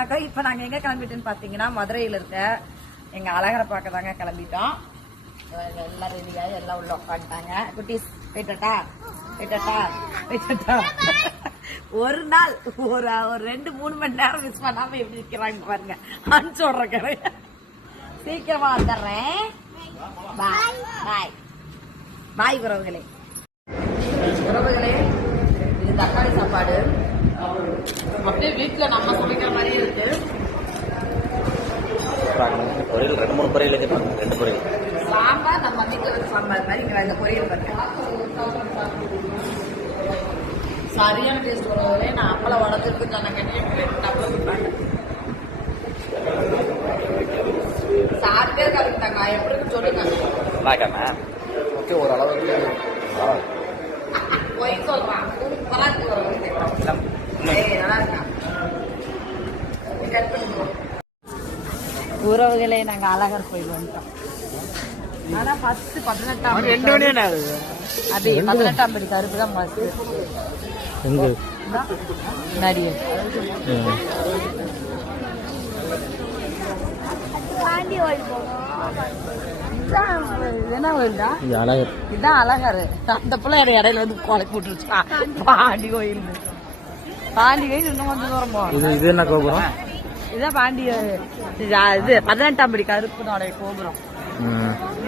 வணக்கம். இப்ப நாங்க எங்க கிளம்பிட்டோன்னு பாத்தீங்கன்னா மதுரையில இருக்க எங்க அழகரை பார்க்க தாங்க கிளம்பிட்டோம். எல்லாம் ரெடியாகி எல்லாம் உள்ள உட்காந்துட்டாங்க. குட்டீஸ் போயிட்டா ஒரு நாள் ஒரு 2-3 மணி நேரம் மிஸ் பண்ணாம எப்படி இருக்கிறாங்க பாருங்க. அனுப்பிச்சு விடுறேன் கடை சீக்கிரமா வந்துடுறேன். பாய் பாய் பாய் உறவுகளே. இது தக்காளி சாப்பாடு அப்படியே வீட்டுல நம்ம சமைக்கிற மாதிரியே இருக்கு. பொரியல் 2-3 பொரியல் இருக்கு. 2 பொரியல் சாம்பார் நம்ம வீட்டுல வச்சு சாம்பார் மாதிரி இந்த பொரியல் பாருங்க. சரியான டேஸ்ட் வரவே நான் அப்பளம் வளர்த்துருக்கு சொன்ன சாப்பிட்டே கலந்துட்டாங்க. எப்படி சொல்லுங்க ஓரளவுக்கு போய் சொல்றான். உறவுகளே நாங்க அழகர் கோயில் வந்துட்டோம். ஆனா 18ஆம் அது 18ஆம் படி கருப்பு தான் பஸ் நிறைய என்ன கோயில்டா இதுதான் அழகர். அந்த பிள்ளை இடையில வந்து குழப்பி விட்டுருச்சா பாண்டி கோயில். பாண்டி கோயில் இன்னும் கொஞ்சம் தூரம் போகும். இது என்ன கோபுரம்? இதுதான் பாண்டி இது 18ஆம் படி கருப்புனோட கோபுரம்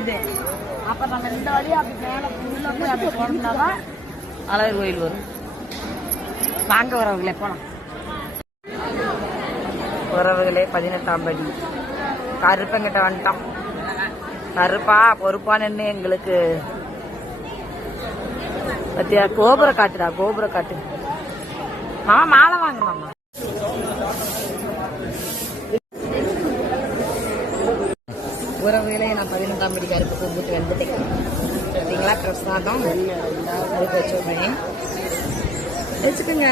இது. அப்ப நம்ம இந்த வழியா அப்படி மேல உள்ள போய் அப்படி போனோம்னாதான் அழகர் கோயில் வரும். வாங்க உறவுகளே போலாம். உறவுகளே 18ஆம் படி கருப்பங்கிட்ட வந்துட்டோம். கருப்பா பொறுப்பான்னு எங்களுக்கு பத்தியா கோபுர காட்டுடா. கோபுர காட்டு மாமா. மாலை வாங்க மாமா. உறவுகளே நான் 18ஆம் படி கருப்பு கும்பிட்டு வந்துட்டேன். பார்த்தீங்களா பிரசாதம் அதுக்கு வச்சுருக்கேன். வச்சுக்கோங்க.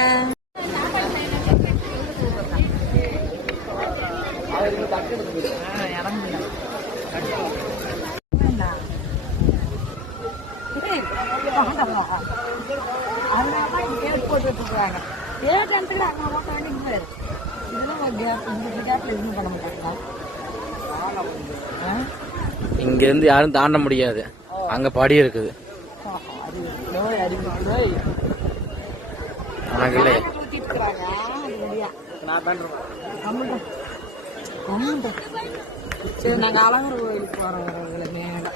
இங்க இருந்து யாரும் தாண்ட முடியாது. அங்க படி இருக்குது. சரி நாங்க அழகர் கோயிலுக்கு போறவங்களை மேல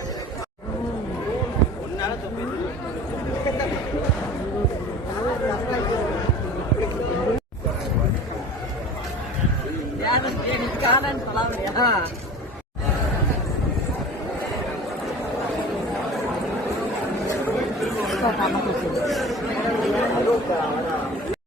காலன்னு சொல்லாமையா